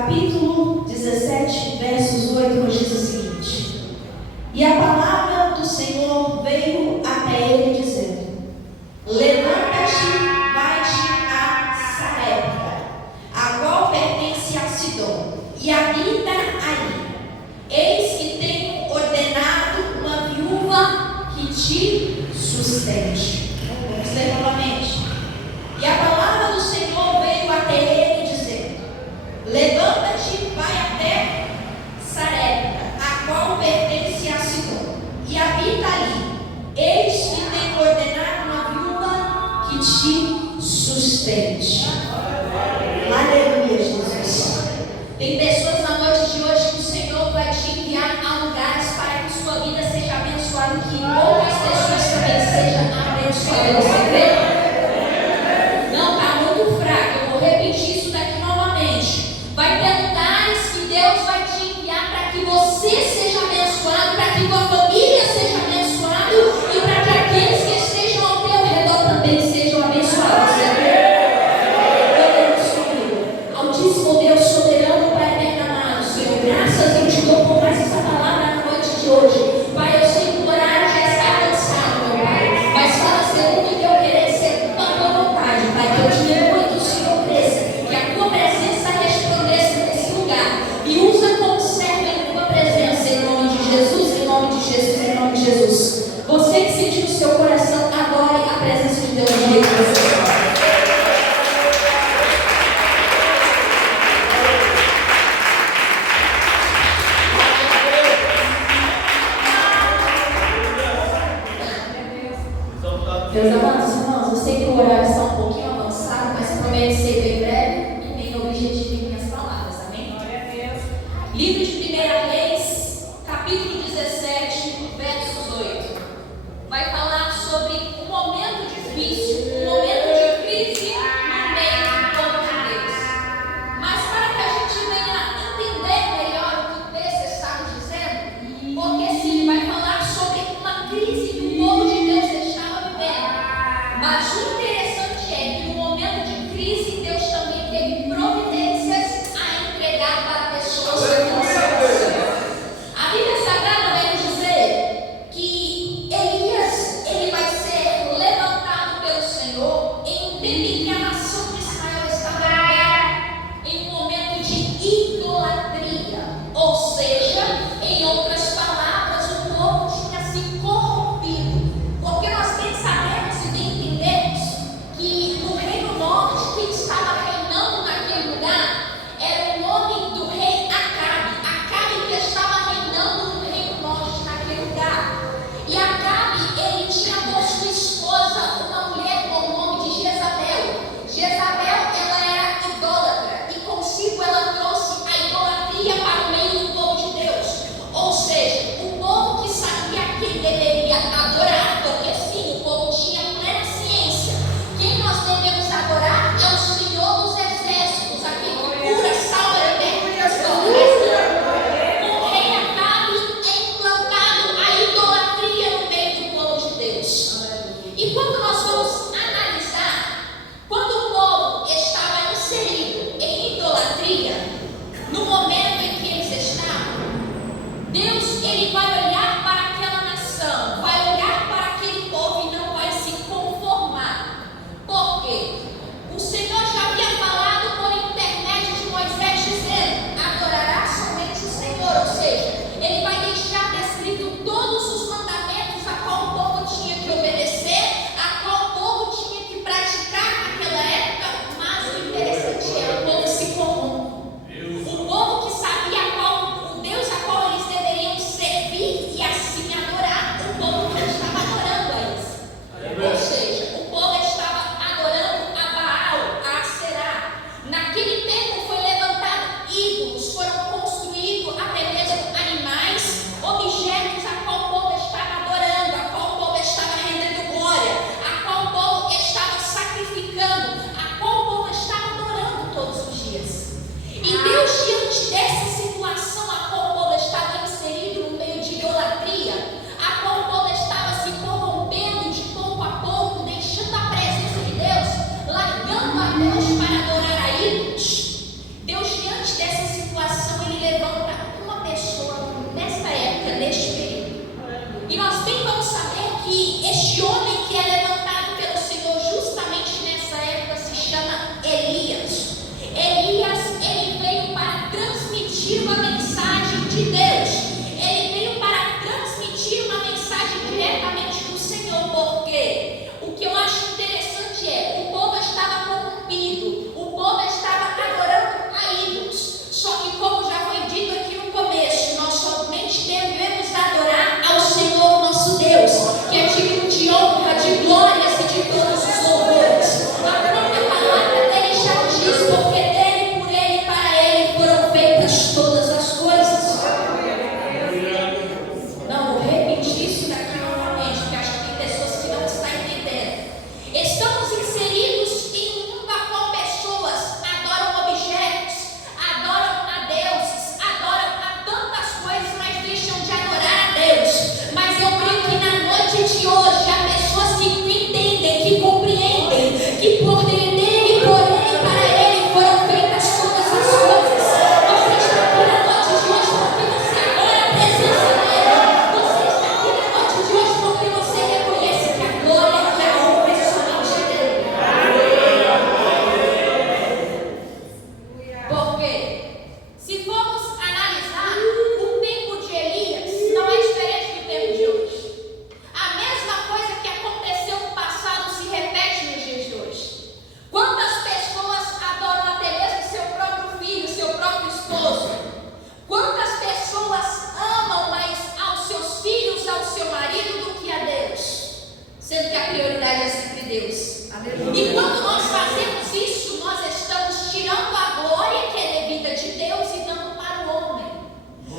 capítulo 17, versos 8, nos diz o seguinte: E a palavra do Senhor veio até ele, dizendo: Levanta-te, vai-te a Sarepta, a qual pertence a Sidom, e habita ali. Eis que tenho ordenado uma viúva que te sustente. Vamos ler novamente. E a palavra do Senhor veio até ele, dizendo: Levanta-te, vai até Sarepta, a qual pertence a Sidom, e habita ali. Eis que tenho ordenado uma viúva que te sustente. Aleluia, Jesus. Tem pessoas na noite de hoje que o Senhor vai te enviar a lugares para que sua vida seja abençoada e que outras pessoas também sejam abençoadas. Você crê? Não, está muito fraco. Eu vou repetir isso daqui novamente. Vai ter lugares que Deus vai te enviar para que você seja abençoado, para que tua família seja abençoada e para que aqueles que estejam ao teu redor também sejam abençoados. Você crê? Altíssimo Deus, soberano Pai eterno, Senhor, graças eu te dou por mais essa palavra na noite de hoje. Pai, eu sei que o horário já está avançado, meu Pai, mas fala segundo o teu querer, segundo a tua vontade, Pai, que eu diminua e que o Senhor cresça, que a tua presença resplandeça nesse lugar e usa como servo em tua presença, em nome de Jesus, em nome de Jesus, em nome de Jesus. Você que sentiu no seu coração, adore a presença de Deus no meio de você. Meus amados irmãos, eu sei que o horário está um pouquinho avançado, mas prometo ser bem breve e bem objetivo em minhas palavras, amém? Glória a Deus. Livro de 1 Reis, capítulo 17, versos 8. Vai falar sobre um momento difícil, um momento de crise no meio do povo de Deus. Mas para que a gente venha entender melhor o que o texto está nos dizendo, porque sim, vai falar sobre uma crise que o povo de Deus estava vivendo.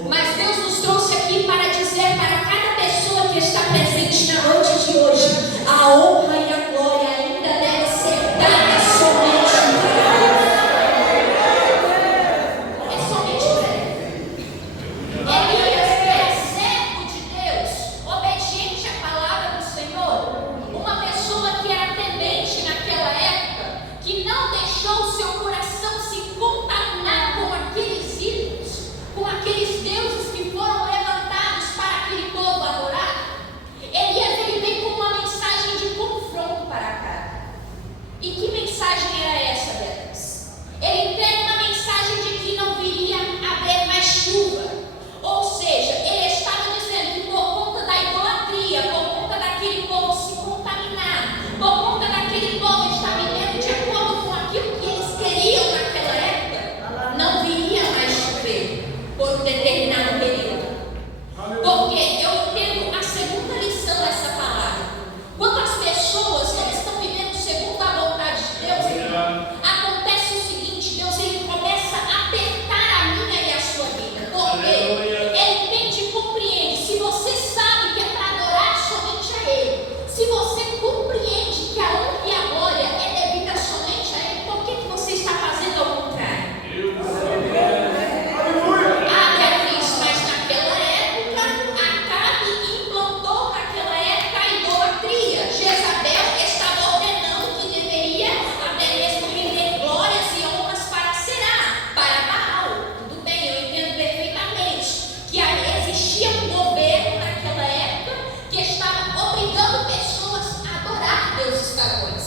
Mas Deus nos trouxe aqui para dizer para cada pessoa que está presente na noite de hoje: a honra e a glória ainda deve ser dada somente para Deus. É somente para Ele. Elias era servo de Deus, obediente à palavra do Senhor, uma pessoa que era temente naquela época, que não deixou o seu coração se contaminar com aqueles ídolos, com aqueles deuses que foram levantados para aquele povo adorar. Elias, ele vem com uma mensagem de confronto para cá. E que mensagem era essa, Beatriz? Ele entrega uma mensagem de que não viria haver mais chuva. Ou seja, ele estava dizendo que por conta da idolatria, por conta daquele povo se contaminar, por conta daquele povo estar vivendo de acordo com aquilo que eles queriam naquela época, não viria mais chover por um determinado período. Porque eu entendo a segunda lição dessa palavra. Quando as pessoas elas estão vivendo segundo a vontade de Deus, acontece o seguinte: Deus ele começa a apertar a minha e a sua vida. Porque Ele entende e compreende. Se você sabe que é para adorar somente a Ele, se você compreende que a honra e a glória é devida somente a Ele, por que você está fazendo ao contrário? Ah, Beatriz, mas naquela época, Acabe implantou naquela época a idolatria. Jezabel estava ordenando que deveria até mesmo render glórias e honras para Será, para Baal. Tudo bem, eu entendo perfeitamente que existia um governo naquela época que estava obrigando pessoas a adorar deuses pagãos.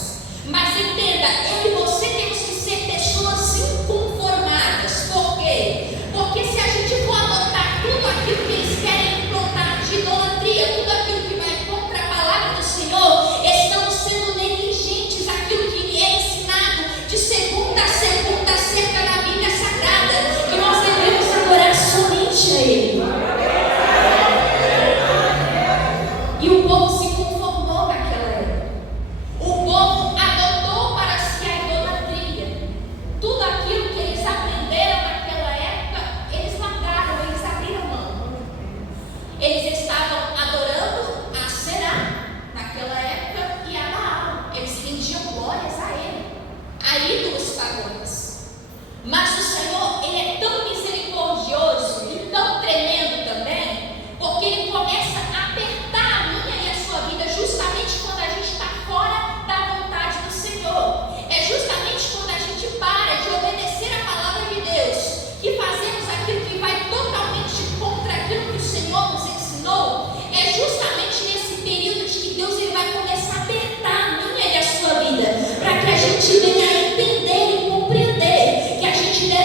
Mas entenda, eu e você temos que ser pessoas inconformadas. Por quê? Porque se a gente for adotar tudo aquilo que eles querem implantar de idolatria, tudo aquilo que vai contra a palavra do Senhor, estamos sendo negligentes àquilo que é ensinado de segunda a segunda acerca da Bíblia Sagrada, que nós devemos adorar somente a Ele. E o povo se conformou naquela época. O povo adotou para si a idolatria. Tudo aquilo que eles aprenderam naquela época, eles largaram, eles abriram mão. Eles estavam adorando a Será naquela época e a Baal. Eles rendiam glórias a ele, a ídolos pagãos. Mas o Senhor, Ele é tão misericordioso e tão tremendo também, porque Ele começa a apertar a minha e a sua vida justamente quando a gente está fora da vontade do Senhor. É justamente quando a gente para de obedecer a palavra de Deus, que fazemos aquilo que vai totalmente contra aquilo que o Senhor nos ensinou. É justamente nesse período de que Deus ele vai começar a apertar a minha e a sua vida, para que a gente venha a entender e compreender que a gente deve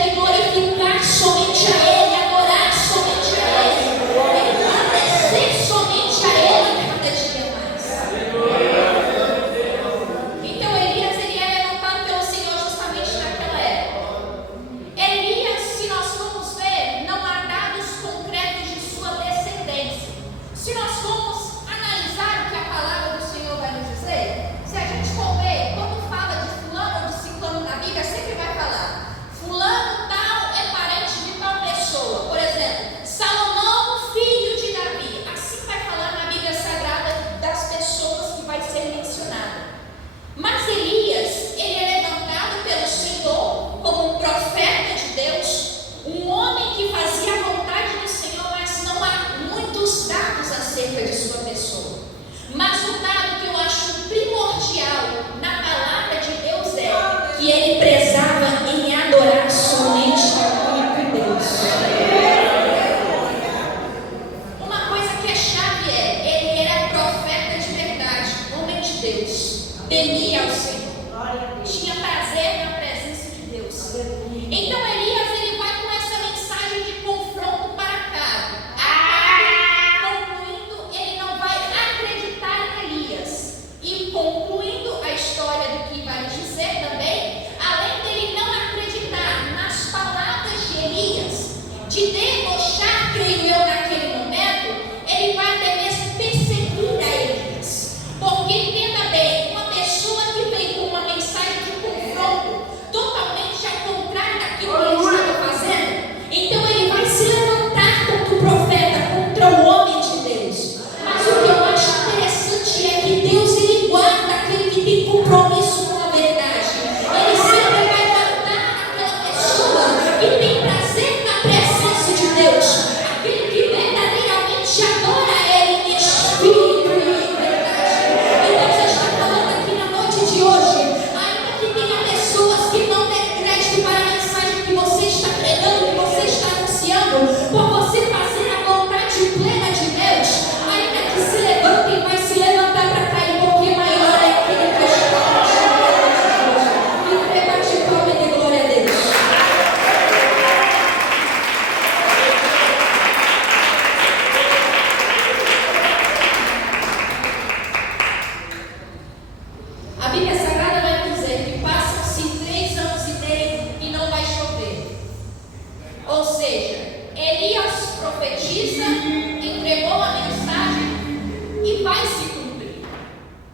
que tem prazer na presença de Deus, aquele que verdadeiramente adora Ele em espírito e em verdade. E Deus está falando aqui na noite de hoje, ainda que tenha pessoas que não dêem crédito para a mensagem que você está pregando, que você está anunciando, por você fazer a vontade plena de Deus, ainda que se levantem, vai se levantar para cair, porque maior é aquele que está contigo. E bate palma e dê glória a Deus. A Bíblia Sagrada vai dizer que passam-se 3 anos e meio e não vai chover. Ou seja, Elias profetiza, entregou a mensagem e vai se cumprir.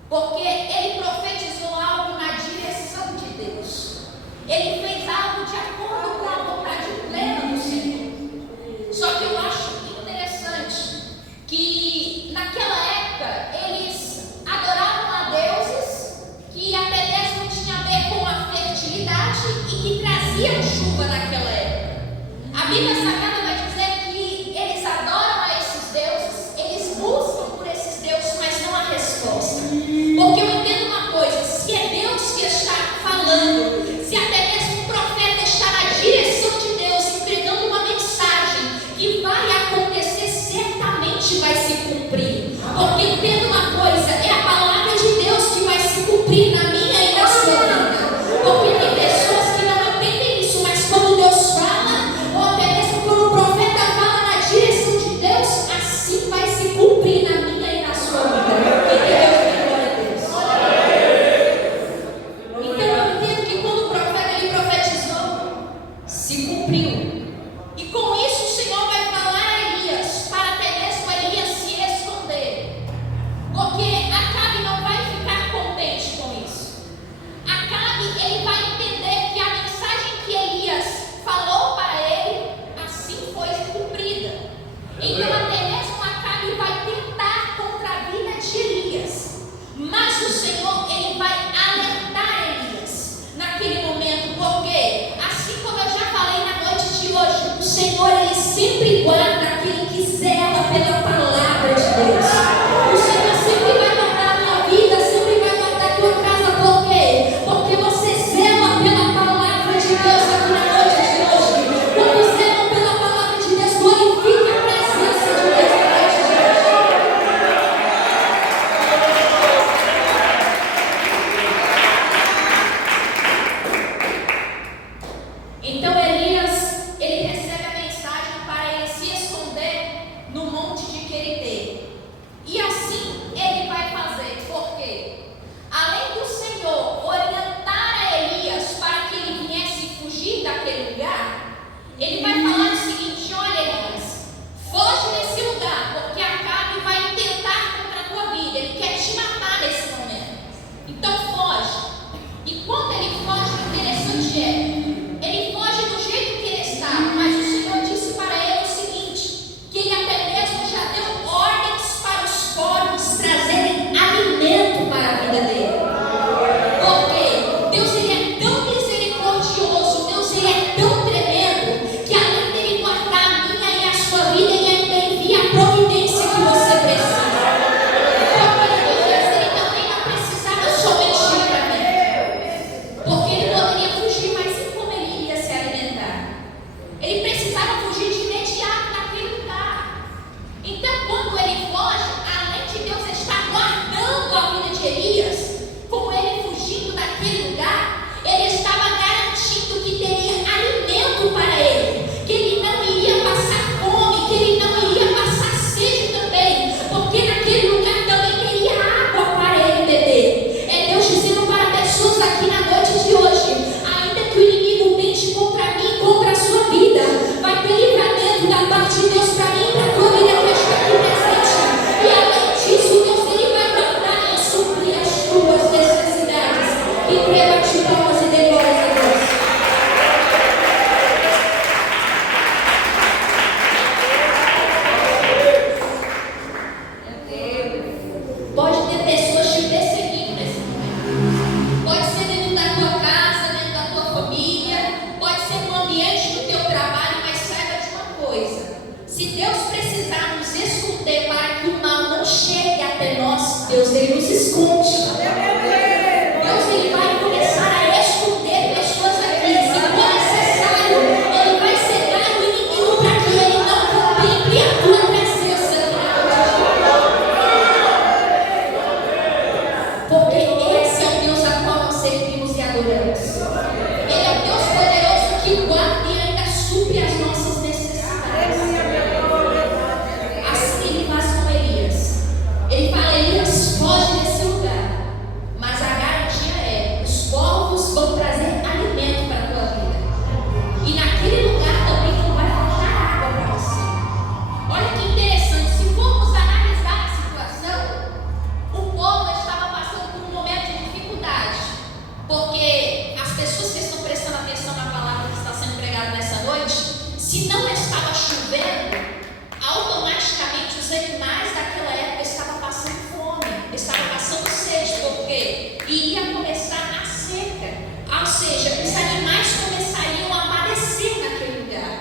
Porque ele profetizou algo na direção de Deus. Ele fez algo de acordo com a vontade plena do Senhor. Só que eu acho interessante que naquela época eles adoravam a deuses que até mesmo tinha a ver com a fertilidade e que traziam chuva naquela época. A Bíblia Sagrada vai dizer que eles adoram a esses deuses, eles buscam por esses deuses, mas não há resposta. Porque eu entendo uma coisa, se é Deus que está falando, se até mesmo o profeta está na direção de Deus, entregando uma mensagem que vai acontecer, certamente vai se cumprir. Porque entendo uma coisa, é a palavra de Deus que vai se cumprir na minha e na sua vida. Porque tem pessoas que não entendem isso, mas quando Deus fala, ou até mesmo quando o profeta fala na direção de Deus, assim vai se cumprir na minha e na sua vida. E glória a Deus. Então eu entendo que quando o profeta ele profetizou, se cumpriu. E com isso o Senhor vai falar a Elias, para até mesmo Elias se esconder. Porque Acabe não vai ficar contente com isso. Acabe, ele vai entender que a mensagem que Elias falou para ele, assim foi cumprida. Então até mesmo Acabe vai tentar contra a vida de Elias. Mas o Senhor, ele vai alertar Elias naquele momento. Porque, assim como eu já falei na noite de hoje, o Senhor, ele sempre guarda aquele que zela pela palavra de Deus. O Senhor sempre vai guardar a tua vida, sempre vai guardar a tua casa. Por quê? Porque você zela pela palavra de Deus aqui na noite de hoje. Quando zelam pela palavra de Deus, glorifique a presença de Deus na noite de hoje. Então Elias, ele recebe a mensagem para ele se esconder no monte de Querite. E assim ele vai fazer, porque além do Senhor orientar a Elias para que ele viesse fugir daquele lugar, ele vai falar o seguinte: olha Elias, foge desse lugar, porque Acabe vai tentar contra a tua vida, ele quer te matar nesse momento. Então foge. E quando ele foge, o interessante ele foge do jeito que ele estava, mas o Senhor disse para ele o seguinte, que ele até mesmo já deu ordens para os corvos trazerem alimento para a vida dele. Porque Deus, ele é tão misericordioso, Deus, ele é tão tremendo, que além dele guardar a minha e a sua vida, ele ainda envia a providência que você precisa. Porque ele também não precisava somente de livramento, porque ele poderia fugir, mas e como ele iria se alimentar? Ele precisava fugir de imediato daquele lugar. Então, quando ele foge, além de Deus estar guardando a vida de Elias, com ele fugindo daquele lugar, ele estava garantindo que teria alimento para ele, que ele não iria passar fome, que ele não iria passar sede também, porque naquele lugar também teria água para ele beber. É Deus dizendo para pessoas aqui na noite de hoje, ainda que o inimigo tente contra mim, contra a sua vida, vai ter livramento da parte de Deus para mim e para a tua vida que está aqui presente. E além disso, Deus, ele vai guardar e suprir as tuas necessidades. E bate palmas e dê glórias a Deus. Pode ter pessoas te perseguindo nesse momento. Pode ser dentro da tua casa, dentro da tua família, pode ser no ambiente do teu supre as nossas necessidades. Assim ele faz com Elias. Ele fala: Elias, foge desse lugar. Mas a garantia é: os corvos vão trazer alimento para a tua vida. E naquele lugar também não vai faltar água para você. Olha que interessante, se formos analisar a situação, o povo estava passando por um momento de dificuldade. Porque as pessoas que estão prestando atenção na palavra que está sendo pregada nessa noite, se não estava chovendo, automaticamente os animais daquela época estavam passando fome, estavam passando sede, porque iria começar a seca. Ou seja, os animais começariam a padecer naquele lugar.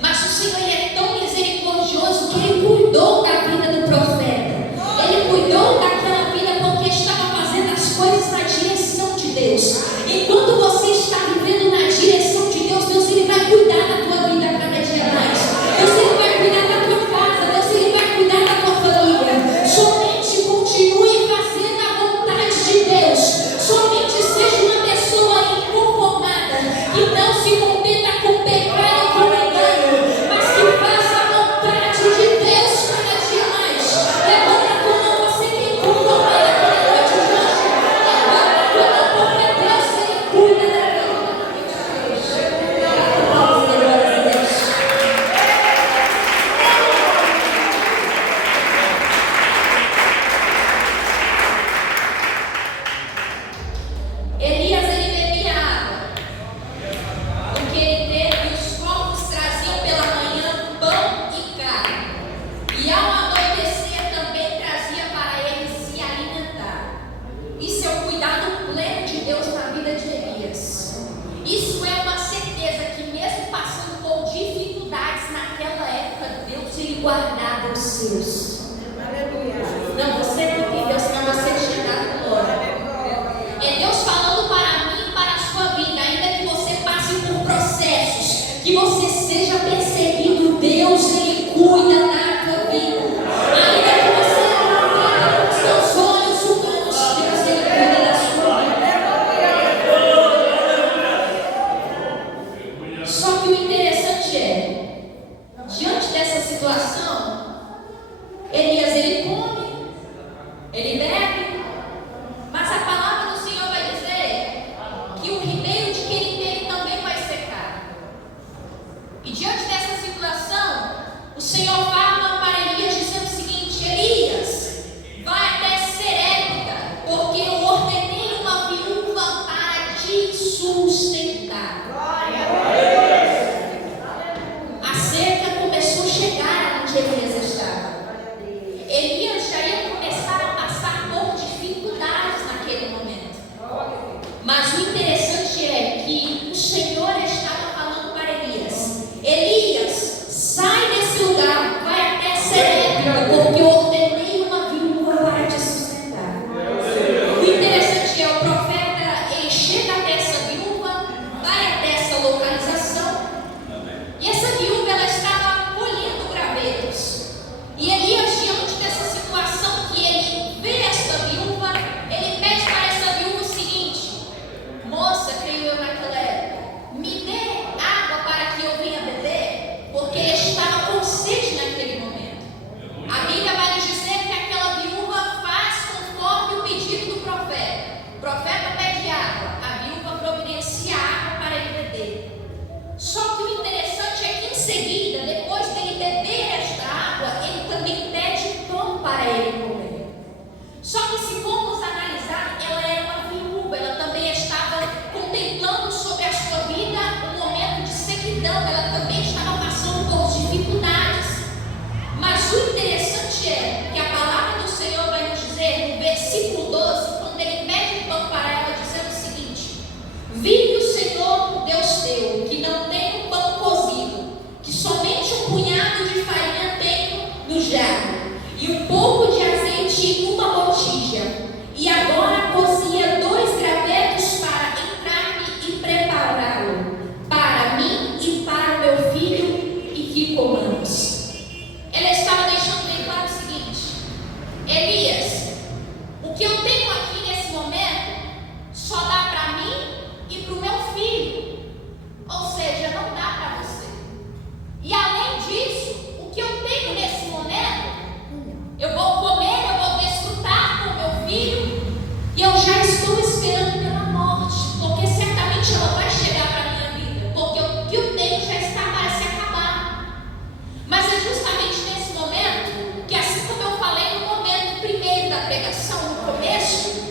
Mas o Senhor, Ele é tão misericordioso que Ele cuidou da vida do profeta. Ele cuidou daquela vida porque estava fazendo as coisas na direção de Deus. E quando você está vivendo na direção de Deus, Deus Ele vai cuidar da tua vida cada dia mais. Deus Ele vai cuidar da tua casa, Deus Ele vai cuidar da tua família. Somente continue fazendo a vontade de Deus. Somente seja uma pessoa inconformada, que não se contenta com pecado e com engano, mas que faça a vontade de Deus cada dia mais. Levanta a tua mão, você que é inconformada com a noite de hoje. Levanta a tua mão, porque Deus Ele cuida da vida. Elias, ele bebia água, porque ele teve, os corvos traziam pela manhã pão e carne, e ao anoitecer também trazia para ele se alimentar. Isso é o cuidado pleno de Deus na vida de Elias. Isso é uma certeza que mesmo passando por dificuldades naquela época, Deus ele guardava os seus. Não, você não entendeu, senão você tinha dado glória. É Deus falando para mim e para a sua vida, ainda que você passe por processos, que você seja perseguido, Deus Ele cuida da tua vida. Ainda que você não veja com seus olhos humanos, Deus Ele cuida da sua vida. Só que o interessante é, diante dessa situação, Elias ele come, ele bebe, mas a palavra do Senhor vai dizer que o ribeiro de Querite também vai secar. E diante dessa situação, o Senhor fala para Elias dizendo o seguinte: Elias, vai até Serepta, porque eu ordenei uma viúva para te sustentar. A seca começou a chegar onde Elias estava. Elias já ia começar a passar por dificuldades naquele momento. Mas o interessante é que o Senhor estava falando para Elias: Elias, sai desse lugar, vai até Serepta, porque eu ordenei uma viúva para te sustentar. O interessante é, o profeta, ele chega até essa viúva, vai até essa localização, e essa viúva, ela estava colhendo gravetos. E Elias, diante dessa situação que ele vê essa viúva, ele pede para essa viúva o seguinte: moça, creio eu naquela época, me dê água para que eu venha beber, porque ele estava com sede naquele momento. A Bíblia vai nos dizer que aquela viúva faz conforme o pedido do profeta. O profeta pede água, a viúva providencia água para ele beber. Só que o interessante é que em seguida, depois dele beber esta água, ele também pede pão para ele comer. Só que se formos analisar, ela era uma viúva, ela também estava contemplando sobre a sua vida um momento de sequidão, ela também estava passando por dificuldades. Mas o interessante é que a palavra do Senhor vai nos dizer, no versículo 12, quando ele pede pão para ela, dizendo o seguinte: vive o Senhor, Deus teu, que não tem um pão cozido, que somente um punhado de farinha tenho no jarro, e um pouco de azeite em uma botija,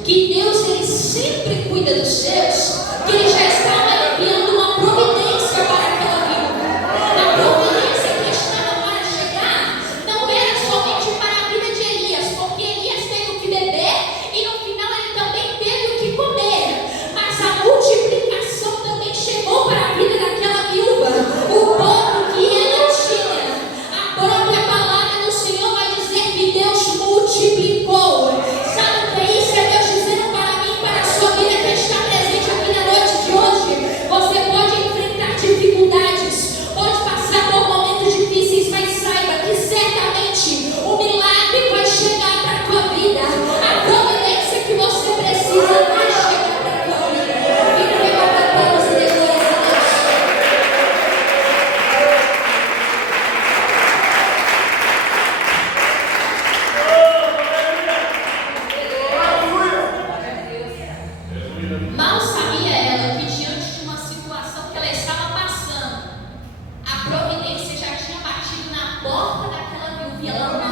que Deus ele sempre cuida dos seus, que Ele já estava enviando uma providência para aquela viúva. A providência que estava para chegar não era somente para a vida de Elias, porque Elias teve o que beber e no final ele também teve o que comer, mas a multiplicação também chegou para a vida daquela viúva. O pouco que ela tinha, a própria palavra do Senhor vai dizer que Deus multiplicou. Sabe o que é isso? É Deus dizendo para mim, para a sua vida que está presente aqui na noite de hoje. Você pode enfrentar dificuldades, pode passar por momentos difíceis, mas saiba que certamente o milagre vai chegar para a tua vida. A providência que você precisa vai chegar para a tua vida. E pega para Deus e dê glórias a Deus. Mal sabia ela que diante de uma situação que ela estava passando, a providência já tinha batido na porta daquela viúva e ela